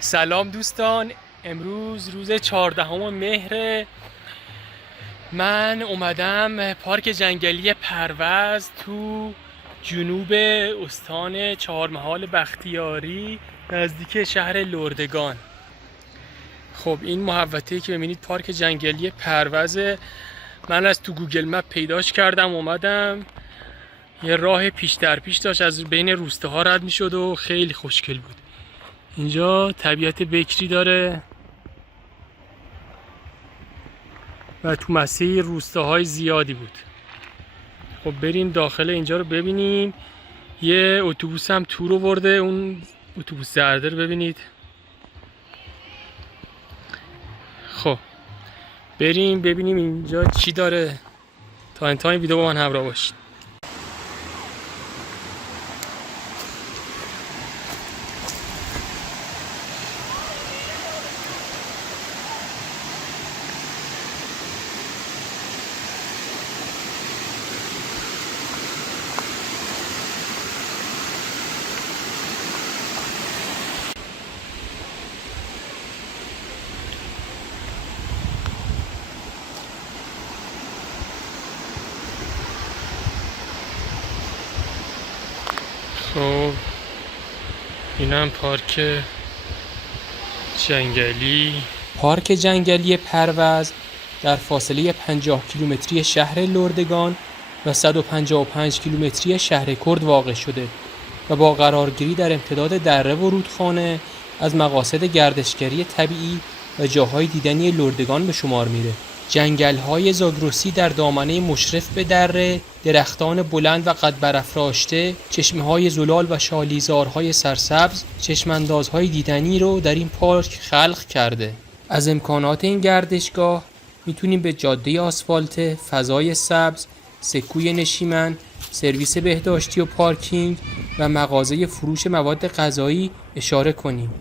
سلام دوستان، امروز روز 14 مهر. من اومدم پارک جنگلی پروز تو جنوب استان چهارمحال بختیاری نزدیک شهر لردگان. خب این محوطه‌ای که ببینید پارک جنگلی پروزه. من از تو گوگل مپ پیداش کردم، اومدم. یه راه پیش در پیش داشت، از بین روستاها رد میشد و خیلی خوشگل بود. اینجا طبیعت بکری داره و تو مسیر روستاهای زیادی بود. خب بریم داخل اینجا رو ببینیم. یه اتوبوس هم تو رو برده، اون اتوبوس زرده رو ببینید. خب بریم ببینیم اینجا چی داره. تا انتهای ویدیو با من همراه باشید. خب اینم پارک جنگلی. پارک جنگلی پروز در فاصله 50 کیلومتری شهر لردگان و 155 کیلومتری شهر کرد واقع شده و با قرارگیری در امتداد دره و رودخانه از مقاصد گردشگری طبیعی و جاهای دیدنی لردگان به شمار میره. جنگل‌های زاگرسی در دامنه مشرف به دره، درختان بلند و قد برافراشته، چشمه‌های زلال و شالیزارهای سرسبز، چشم‌اندازهای دیدنی رو در این پارک خلق کرده. از امکانات این گردشگاه میتونیم به جاده آسفالت، فضای سبز، سکوی نشیمن، سرویس بهداشتی و پارکینگ و مغازه فروش مواد غذایی اشاره کنیم.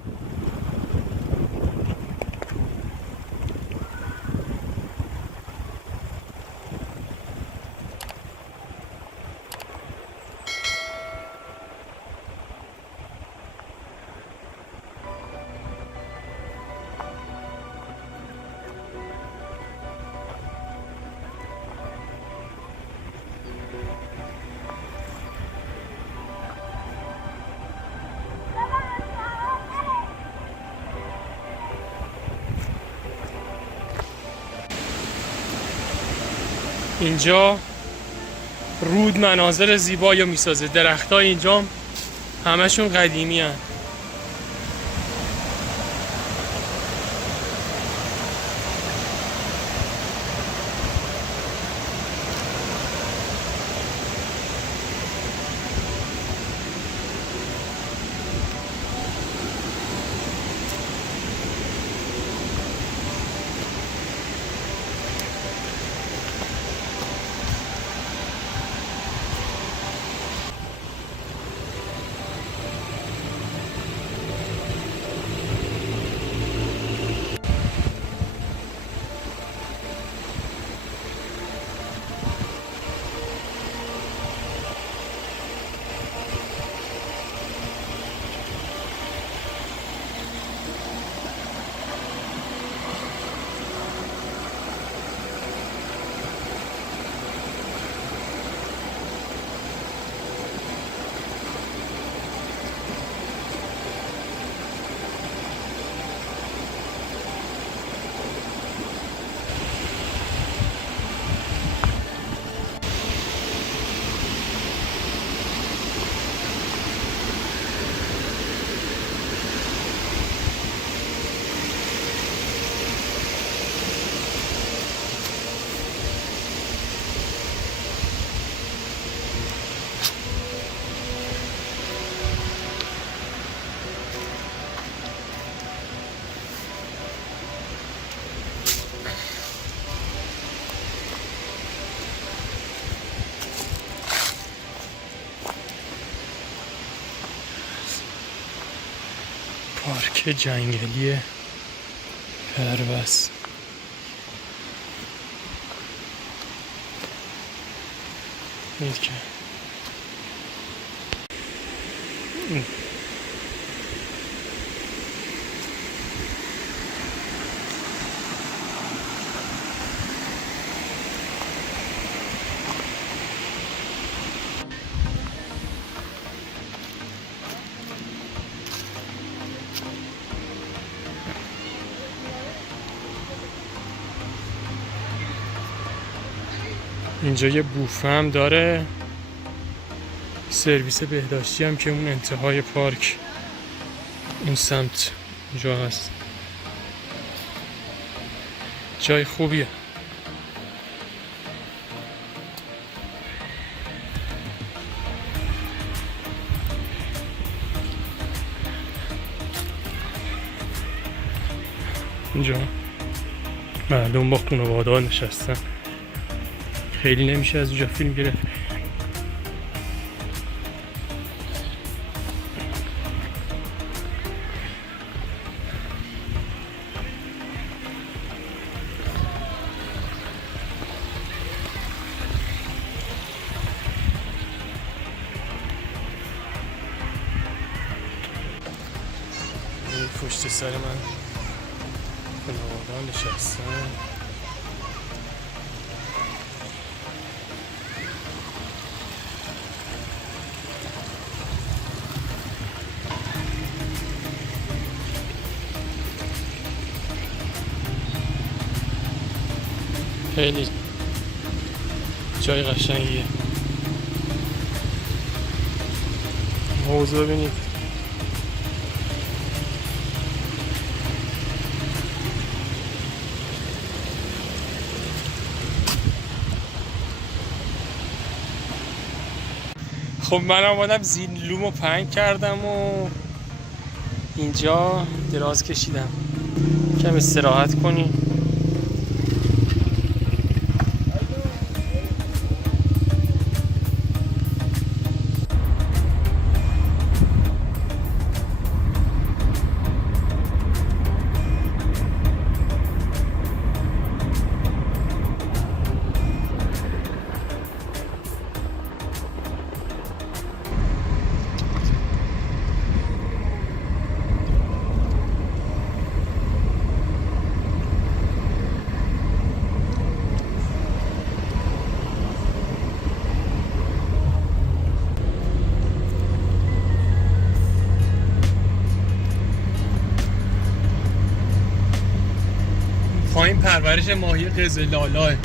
اینجا رود مناظر زیبایی رو میسازه. درختای اینجا همشون قدیمی هن. پارک جنگلی پروز. اینجا یه بوفه هم داره، سرویس بهداشتی هم که اون انتهای پارک اون سمت اونجا هست. جای خوبیه. اینجا مردم با خانواده ها نشستن، خیلی نمیشه از اونجا فیلم گرفت. این پشت سر من خانواده ها نشستن. خیلی جای قشنگیه. حوض ببینید. خب من آمدم زینلومو پنگ کردم و اینجا دراز کشیدم کم استراحت کنیم. پایین پرورش ماهی قزل‌آلا.